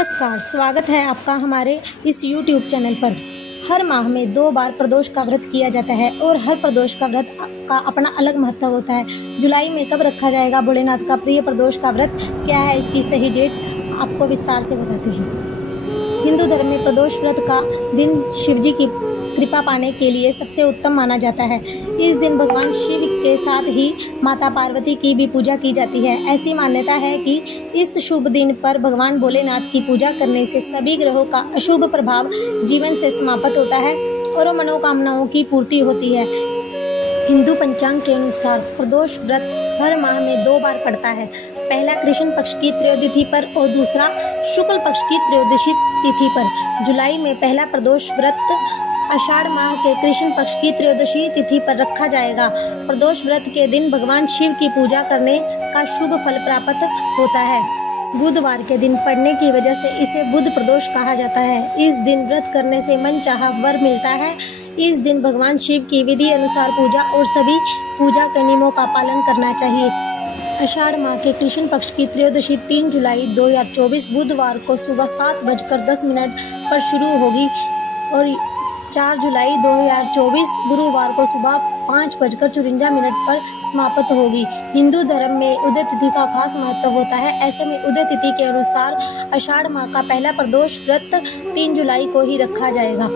नमस्कार, स्वागत है आपका हमारे इस YouTube चैनल पर। हर माह में 2 बार प्रदोष का व्रत किया जाता है और हर प्रदोष का व्रत का अपना अलग महत्व होता है। जुलाई में कब रखा जाएगा भोलेनाथ का प्रिय प्रदोष का व्रत, क्या है इसकी सही डेट, आपको विस्तार से बताते हैं। हिंदू धर्म में प्रदोष व्रत का दिन शिवजी की कृपा पाने के लिए सबसे उत्तम माना जाता है। इस दिन भगवान शिव के साथ ही माता पार्वती की भी पूजा की जाती है। ऐसी मान्यता है कि इस शुभ दिन पर भगवान भोलेनाथ की पूजा करने से सभी ग्रहों का अशुभ प्रभाव जीवन से समाप्त होता है और मनोकामनाओं की पूर्ति होती है। हिंदू पंचांग के अनुसार प्रदोष व्रत हर माह में 2 बार पड़ता है। पहला कृष्ण पक्ष की त्रयोदशी पर और दूसरा शुक्ल पक्ष की त्रयोदशी तिथि पर। जुलाई में पहला प्रदोष व्रत आषाढ़ माह के कृष्ण पक्ष की त्रयोदशी तिथि पर रखा जाएगा। प्रदोष व्रत के दिन भगवान शिव की पूजा करने का शुभ फल प्राप्त होता है। बुधवार के दिन पड़ने की वजह से इसे बुध प्रदोष कहा जाता है। इस दिन व्रत करने से मनचाहा वर मिलता है। इस दिन भगवान शिव की विधि अनुसार पूजा और सभी पूजा के नियमों का पालन करना चाहिए। आषाढ़ माह के कृष्ण पक्ष की त्रयोदशी 3 जुलाई 2024 बुधवार को सुबह 7:10 पर शुरू होगी और 4 जुलाई 2024 गुरुवार को सुबह 5:54 पर समाप्त होगी। हिंदू धर्म में उदय तिथि का खास महत्व होता है। ऐसे में उदय तिथि के अनुसार आषाढ़ माह का पहला प्रदोष व्रत 3 जुलाई को ही रखा जाएगा।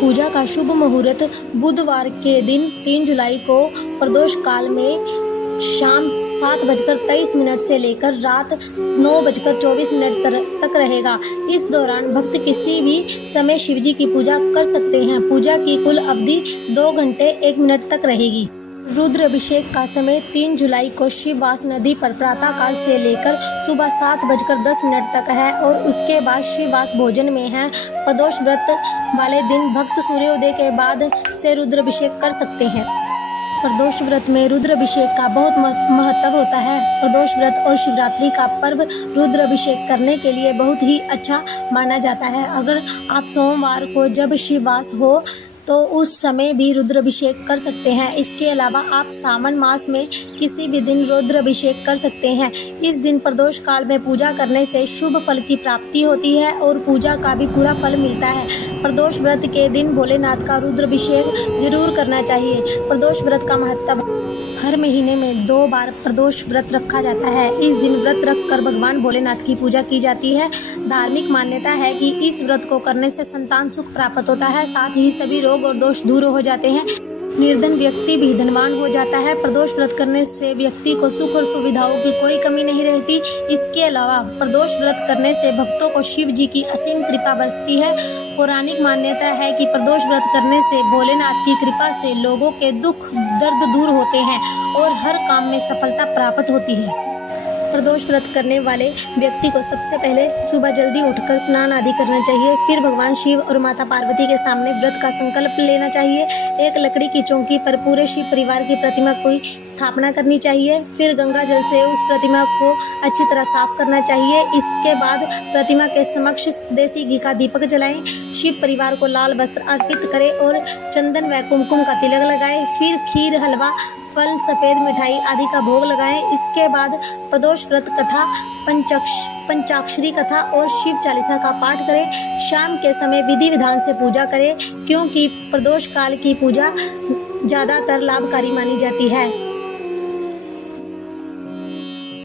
पूजा का शुभ मुहूर्त बुधवार के दिन 3 जुलाई को प्रदोष काल में शाम 7:23 से लेकर रात 9:24 तक रहेगा। इस दौरान भक्त किसी भी समय शिवजी की पूजा कर सकते हैं। पूजा की कुल अवधि 2 घंटे 1 मिनट तक रहेगी। रुद्र अभिषेक का समय 3 जुलाई को शिववास नदी पर प्रातः काल से लेकर सुबह 7:10 तक है और उसके बाद शिववास भोजन में है। प्रदोष व्रत वाले दिन भक्त सूर्योदय के बाद से रुद्र अभिषेक कर सकते हैं। प्रदोष व्रत में रुद्र अभिषेक का बहुत महत्व होता है। प्रदोष व्रत और शिवरात्रि का पर्व रुद्र अभिषेक करने के लिए बहुत ही अच्छा माना जाता है। अगर आप सोमवार को जब शिववास हो तो उस समय भी रुद्र अभिषेक कर सकते हैं। इसके अलावा आप सावन मास में किसी भी दिन रुद्र अभिषेक कर सकते हैं। इस दिन प्रदोष काल में पूजा करने से शुभ फल की प्राप्ति होती है और पूजा का भी पूरा फल मिलता है। प्रदोष व्रत के दिन भोलेनाथ का रुद्र अभिषेक जरूर करना चाहिए। प्रदोष व्रत का महत्व, हर महीने में 2 बार प्रदोष व्रत रखा जाता है। इस दिन व्रत रखकर भगवान भोलेनाथ की पूजा की जाती है। धार्मिक मान्यता है कि इस व्रत को करने से संतान सुख प्राप्त होता है, साथ ही सभी रोग और दोष दूर हो जाते हैं। निर्धन व्यक्ति भी धनवान हो जाता है। प्रदोष व्रत करने से व्यक्ति को सुख और सुविधाओं की कोई कमी नहीं रहती। इसके अलावा प्रदोष व्रत करने से भक्तों को शिव जी की असीम कृपा बरसती है। पौराणिक मान्यता है कि प्रदोष व्रत करने से भोलेनाथ की कृपा से लोगों के दुख दर्द दूर होते हैं और हर काम में सफलता प्राप्त होती है। प्रदोष व्रत करने वाले व्यक्ति को सबसे पहले सुबह जल्दी उठकर स्नान आदि करना चाहिए। फिर भगवान शिव और माता पार्वती के सामने व्रत का संकल्प लेना चाहिए। एक लकड़ी की चौकी पर पूरे शिव परिवार की प्रतिमा की स्थापना करनी चाहिए। फिर गंगा जल से उस प्रतिमा को अच्छी तरह साफ करना चाहिए। इसके बाद प्रतिमा के समक्ष देसी घी का दीपक जलाएं। शिव परिवार को लाल वस्त्र अर्पित करें और चंदन व कुमकुम का तिलक लगाएं। फिर खीर, हलवा, फल, सफेद मिठाई आदि का भोग लगाएं। इसके बाद प्रदोष व्रत कथा, पंचाक्षरी कथा और शिव चालीसा का पाठ करें। शाम के समय विधि विधान से पूजा करें क्योंकि प्रदोष काल की पूजा ज़्यादातर लाभकारी मानी जाती है।